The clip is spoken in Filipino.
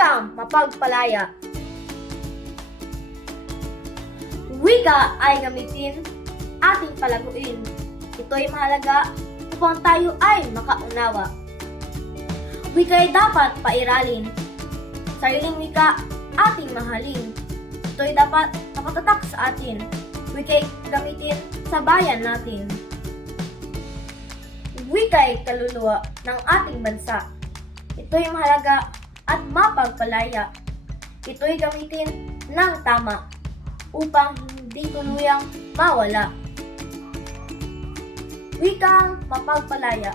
Wikang mapagpalaya. Wika ay gamitin ating palaguin. Ito'y mahalaga upang tayo ay makaunawa. Wika ay dapat pairalin. Sariling wika ating mahalin. Ito'y dapat nakatatak sa atin. Wika ay gamitin sa bayan natin. Wika ay kaluluwa ng ating bansa. Ito'y mahalaga at mapagpalaya. Ito'y gamitin ng tama upang hindi tuluyang mawala. Wikang mapagpalaya.